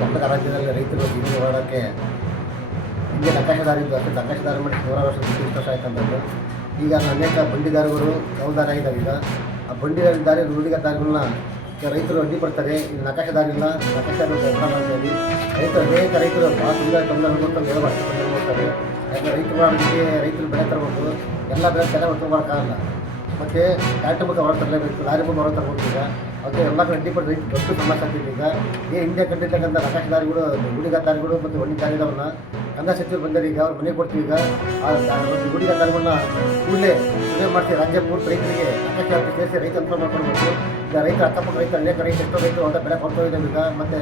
ಕರ್ನಾಟಕ ರಾಜ್ಯದಲ್ಲಿ ರೈತರು ಜೀವನ ಹೋರಾಟಕ್ಕೆ ಹಿಂದೆ ನಕಾಶೆದಾರಿದ್ದು ಅಷ್ಟೇ ನಕಾಶೆದಾರಿ ಮಾಡಿ 100 ವರ್ಷ 20 ವರ್ಷ ಆಯ್ತಂಥದ್ದು. ಈಗ ಅನೇಕ ಬಂಡಿದಾರಗಳು ಜವಾಬ್ದಾರಿ ಆಗಿದ್ದಾವೆ. ಈಗ ಆ ಬಂಡಿದಾರಿ ರೂಢಿಗತಾರಿಗಳನ್ನ ರೈತರು ಅಡ್ಡಿಪಡ್ತಾರೆ. ಇದು ನಕಾಶೆದಾರಿ ಇಲ್ಲ, ನಕಾಶೆದಾರಿ ಅಂತೇಳಿ ರೈತರು ಭಾಳ ತೊಂದರೆ ಅನುಭವಿಸ್ತಾರೆ, ಅನುಭವಿಸ್ತಾರೆ. ಯಾಕಂದರೆ ರೈತರು ಬೆಳೆ ತರಬೇಕು, ಎಲ್ಲ ಬೆಳೆ ಚೆನ್ನಾಗಿ ಹೊತ್ತು ಮಾಡೋಕ್ಕಾಗಲ್ಲ. ಮತ್ತು ಟ್ಯಾಕ್ಟರ್ ಬಗ್ಗೆ ಹೊರ ತರಲೇಬೇಕು, ಲಾರಿ ಬಗ್ಗೆ ಹೊರ ತರಬೇಕು. ಈಗ ಅದಕ್ಕೆ ಎಲ್ಲ ಕಡೆ ಅಡ್ಡಿಪಟ್ಟು ರೈತ ದೊಡ್ಡ ಸಮಸ್ಯೆ ಆಗ್ತಿದೆ. ಈಗ ಹಿಂದೆ ಕಟ್ಟಿರ್ತಕ್ಕಂಥ ನಕಾಶೆದಾರಿಗಳು, ಗುಡಿಗಾರಿಗಳು ಮತ್ತು ವಣಿಗಾರಿಗಳನ್ನ ಕಂದಾಯ ಸಚಿವರು ಬಂದರೆ ಈಗ ಅವ್ರು ಮನೆ ಕೊಡ್ತೀವಿ. ಈಗ ಗುಡಿಗಾರಿಗಳನ್ನ ಕೂಡಲೇ ಸುಧಾರಣೆ ಮಾಡ್ತೀವಿ. ರಾಜ್ಯ ಪೂರ್ತಿ ರೈತರಿಗೆ ನಕಾಶೆ ಹಾಕಿ ಸೇರಿಸಿ ರೈತ ಅನುಕೂಲ ಮಾಡ್ಕೊಡ್ಬೇಕು. ಈಗ ಅಕ್ಕಪಕ್ಕ ರೈತ ಅನೇಕ ರೈತ ಎಷ್ಟೋ ರೈತರು ಅಂತ ಬೆಳೆ ಕೊಡ್ತಾ ಇದ್ದಾರೆ. ಈಗ ಮತ್ತು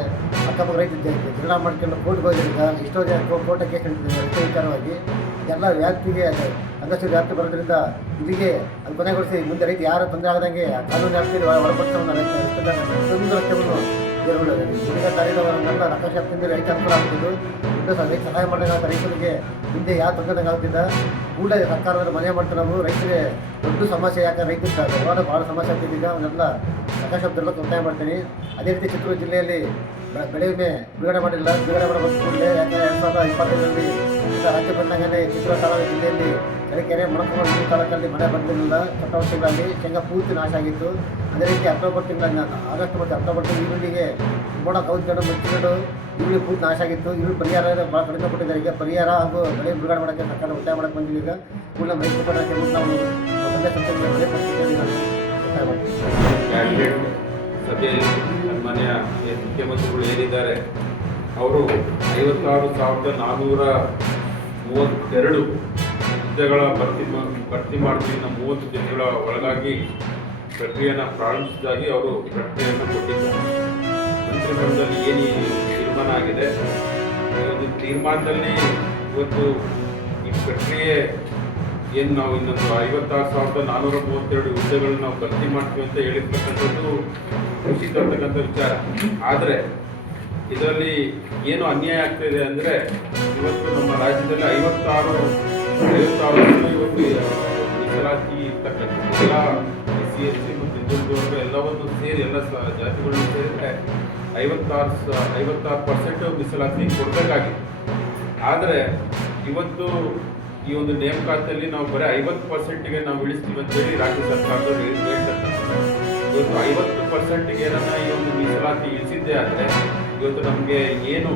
ಅಕ್ಕಪಕ್ಕ ರೈತ ಜಗಳ ಮಾಡ್ಕೊಂಡು ಕೋರ್ಟ್ಗೆ ಹೋಗಿದ್ದಾರೆ. ಈಗ ಎಷ್ಟೋ ಜನ ಕೋರ್ಟ್ ಕೇಸ್ ನಡೀತಿದೆ ರೈತ ವಿಚಾರವಾಗಿ. ಎಲ್ಲ ವ್ಯಾಪ್ತಿಗೆ ಕಂದಾಯ ವ್ಯಾಪ್ತಿ ಬರೋದ್ರಿಂದ ಇದಕ್ಕೆ ಅದು ಕೊನೆಗೊಳಿಸಿ ಮುಂದೆ ರೈತ ಯಾರು ತೊಂದರೆ ಆಗದಂಗೆ ಕಾನೂನು ವ್ಯಾಪ್ತಿಯಲ್ಲಿ ಒಳಪಡಿಸೋಣ ರೈತವನ್ನು ಗುಡಿಗಾರಿಗಳನ್ನೆಲ್ಲ ನಕಾಶೆ ಹಾಕ್ತಿದ್ದು ರೈತ ಅನುಕೂಲ ಆಗ್ತಿದ್ದು. ರೈತ ಸಹಾಯ ಮಾಡಿದಾಗ ರೈತರಿಗೆ ಹಿಂದೆ ಯಾವ ತೊಂದರೆ ಆಗ್ತಿದ್ದ ಕೂಡಲೇ ಸರ್ಕಾರದಲ್ಲಿ ಮನೆ ಮಾಡ್ತಾರೆ. ನಾವು ರೈತರಿಗೆ ದೊಡ್ಡ ಸಮಸ್ಯೆ, ಯಾಕಂದ್ರೆ ರೈತರು ಭಾಳ ಸಮಸ್ಯೆ ಆಗ್ತಿದ್ದ ಅವನ್ನೆಲ್ಲ ನಕಾಶೆ ಒತ್ತಾಯ ಮಾಡ್ತೀನಿ. ಅದೇ ರೀತಿ ಚಿತ್ರದುರ್ಗ ಜಿಲ್ಲೆಯಲ್ಲಿ ಬೆಳೆ ವಿಮೆ ಬಿಡುಗಡೆ ಮಾಡಿಲ್ಲ. ಬಿಡುಗಡೆ ಮಾಡಬೇಕು ಕೂಡಲೇ. ಯಾಕಂದರೆ 2025ರಲ್ಲಿ ರಾಜ್ಯ ಬಂದಾಗಲೇ ಚಿತ್ರದುರ್ಗ ತಾಲೂಕು ಜಿಲ್ಲೆಯಲ್ಲಿ ಕೆರೆ ಮೊಳಕುಮೂರು ನೀರು ತಾಲೂಕಲ್ಲಿ ಮಳೆ ಬಂದಿರಲಿಲ್ಲ. ವರ್ಷಗಳಲ್ಲಿ ಶೇಂಗಾ ಪೂರ್ತಿ ನಾಶ ಆಗಿತ್ತು. ಅದೇ ರೀತಿ ಅಕ್ಟೋಬರ್ ತಿಂಗಳ ಆಗಸ್ಟ್ ಮತ್ತು ಅಕ್ಟೋಬರ್ ತಿಂಗಳು ಈರುಳ್ಳಿಗೆ ಮೋಡ ಕೌದ್ಕೊಂಡು ಮುಚ್ಚಿಕೊಂಡು ಈರುಳ್ಳಿ ಪೂರ್ತಿ ನಾಶ ಆಗಿತ್ತು. ಈರುಳ್ಳಿ ಪರಿಹಾರ ಭಾಳ ಕಡಿಮೆ ಕೊಟ್ಟಿದ್ದಾರೆ. ಈಗ ಪರಿಹಾರ ಹಾಗೂ ಬೆಳೆ ಬಿಡುಗಡೆ ಮಾಡೋಕ್ಕೆ ಸರ್ಕಾರ ಒತ್ತಾಯ ಮಾಡೋಕ್ಕೆ ಬಂದಿದೆ. ಈಗ ಕೂಡಲೇ ರೈತ ಮುಖಂಡರಿಗೆ ನಾವು ಒಂದೇ ಸಂಸ್ಥೆಗೆ ಬೆಳೆ ಕೊಡ್ತಿದ್ದೇವೆ. ಒತ್ತಾಯ ಮಾಡ್ತೀವಿ. ಸಭೆಯಲ್ಲಿ ಸನ್ಮಾನ್ಯ ಮುಖ್ಯಮಂತ್ರಿಗಳು ಹೇಳಿದ್ದಾರೆ, ಅವರು 56,432 ಹುದ್ದೆಗಳ ಭರ್ತಿ ಮಾಡ್ತೀವಿ, 30 ದಿನಗಳ ಒಳಗಾಗಿ ಪ್ರಕ್ರಿಯೆಯನ್ನು ಪ್ರಾರಂಭಿಸಿದಾಗಿ ಅವರು ಪ್ರಕ್ರಿಯೆಯನ್ನು ಕೊಟ್ಟಿದ್ದಾರೆ. ಮಂತ್ರಿಮಂಡಲದಲ್ಲಿ ಏನು ತೀರ್ಮಾನ ಆಗಿದೆ, ಈ ಒಂದು ತೀರ್ಮಾನದಲ್ಲಿ ಇವತ್ತು ಈ ಪ್ರಕ್ರಿಯೆ ಏನು ನಾವು ಇನ್ನೊಂದು 56,432 ಹುದ್ದೆಗಳು ನಾವು ಭರ್ತಿ ಮಾಡ್ತೀವಿ ಅಂತ ಹೇಳಿರ್ತಕ್ಕಂಥದ್ದು ಖುಷಿ ತರ್ತಕ್ಕಂಥ ವಿಚಾರ. ಆದರೆ ಇದರಲ್ಲಿ ಏನು ಅನ್ಯಾಯ ಆಗ್ತಾಯಿದೆ ಅಂದರೆ, ಇವತ್ತು ನಮ್ಮ ರಾಜ್ಯದಲ್ಲಿ 56 ಇವತ್ತು ಮೀಸಲಾತಿ ಇರ್ತಕ್ಕಂಥ ಎಲ್ಲ SC ಮತ್ತು ಹಿಂದುಳಿದ ವರ್ಗ ಎಲ್ಲವನ್ನು ಸೇರಿ ಎಲ್ಲ ಜಾತಿಗಳನ್ನು ಸೇರಿದರೆ 56% ಮೀಸಲಾತಿ ಕೊಡಬೇಕಾಗಿತ್ತು. ಆದರೆ ಇವತ್ತು ಈ ಒಂದು ನೇಮಕಾತಿಯಲ್ಲಿ ನಾವು ಬರೀ 50%ಗೆ ನಾವು ಇಳಿಸ್ತೀವಿ ಅಂತೇಳಿ ರಾಜ್ಯ ಸರ್ಕಾರದವರು ಹೇಳ್ತಕ್ಕಂಥದ್ದು. ಇವತ್ತು 50%ಗೆ ಏನನ್ನ ಈ ಒಂದು ಮೀಸಲಾತಿ ಇಳಿಸಿದ್ದೇ ಆದರೆ ಇವತ್ತು ನಮಗೆ ಏನು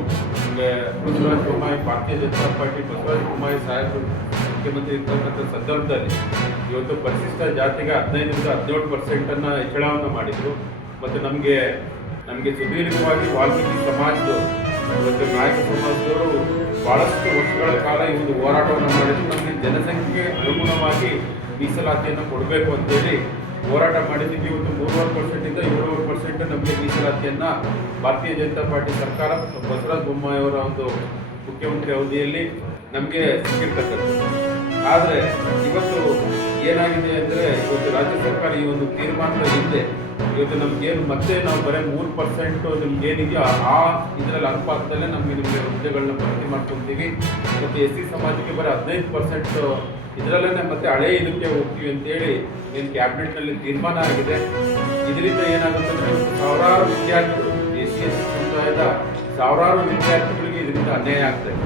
ಬಸವರಾಜ ಬೊಮ್ಮಾಯಿ, ಭಾರತೀಯ ಜನತಾ ಪಾರ್ಟಿ ಬಸವರಾಜ ಬೊಮ್ಮಾಯಿ ಸಾಹೇಬರು ಮುಖ್ಯಮಂತ್ರಿ ಇರ್ತಕ್ಕಂಥ ಸಂದರ್ಭದಲ್ಲಿ ಇವತ್ತು ಪರಿಶಿಷ್ಟ ಜಾತಿಗೆ 15ರಿಂದ 17% ಹೆಚ್ಚಳವನ್ನು ಮಾಡಿದರು. ಮತ್ತು ನಮಗೆ ಸುದೀರ್ಘವಾಗಿ ವಾಲ್ಮೀಕಿ ಸಮಾಜದವರು ಇವತ್ತು ನಾಯಕ ಸಮಾಜದವರು ಭಾಳಷ್ಟು ವರ್ಷಗಳ ಕಾಲ ಈ ಒಂದು ಹೋರಾಟವನ್ನು ಮಾಡಿದ್ರು. ನಮಗೆ ಜನಸಂಖ್ಯೆಗೆ ಅನುಗುಣವಾಗಿ ಮೀಸಲಾತಿಯನ್ನು ಕೊಡಬೇಕು ಅಂತೇಳಿ ಹೋರಾಟ ಮಾಡಿದ್ದಕ್ಕೆ ಇವತ್ತು 3.5%ಯಿಂದ 7% ನಮಗೆ ಮೀಸಲಾತಿಯನ್ನು ಭಾರತೀಯ ಜನತಾ ಪಾರ್ಟಿ ಸರ್ಕಾರ ಬಸವರಾಜ ಬೊಮ್ಮಾಯಿ ಅವರ ಒಂದು ಮುಖ್ಯಮಂತ್ರಿ ಅವಧಿಯಲ್ಲಿ ನಮಗೆ ಸಿಕ್ಕಿರ್ತಕ್ಕಂಥದ್ದು. ಆದರೆ ಇವತ್ತು ಏನಾಗಿದೆ ಅಂದರೆ, ಇವತ್ತು ರಾಜ್ಯ ಸರ್ಕಾರ ಈ ಒಂದು ತೀರ್ಮಾನದ ಹಿಂದೆ ಇವತ್ತು ನಮಗೇನು ಮತ್ತೆ ನಾವು ಬರೀ 3% ನಮಗೇನಿದೆಯೋ ಆ ಇದರಲ್ಲಿ ಅನುಪಾತದಲ್ಲೇ ನಿಮಗೆ ಹುದ್ದೆಗಳನ್ನ ಭರ್ತಿ ಮಾಡ್ಕೊತೀವಿ. ಮತ್ತು SC ಸಮಾಜಕ್ಕೆ ಬರೀ 15% ಇದರಲ್ಲೇ ಮತ್ತೆ ಹಳೆ ಇದಕ್ಕೆ ಹೋಗ್ತೀವಿ ಅಂತೇಳಿ ಏನು ಕ್ಯಾಬಿನೆಟ್ನಲ್ಲಿ ತೀರ್ಮಾನ ಆಗಿದೆ. ಇದರಿಂದ ಏನಾಗುತ್ತೆ ಅಂದರೆ, ಸಾವಿರಾರು ವಿದ್ಯಾರ್ಥಿಗಳು SC ಸಮುದಾಯದ ಸಾವಿರಾರು ವಿದ್ಯಾರ್ಥಿಗಳಿಗೆ ಇದರಿಂದ ಅನ್ಯಾಯ ಆಗ್ತದೆ.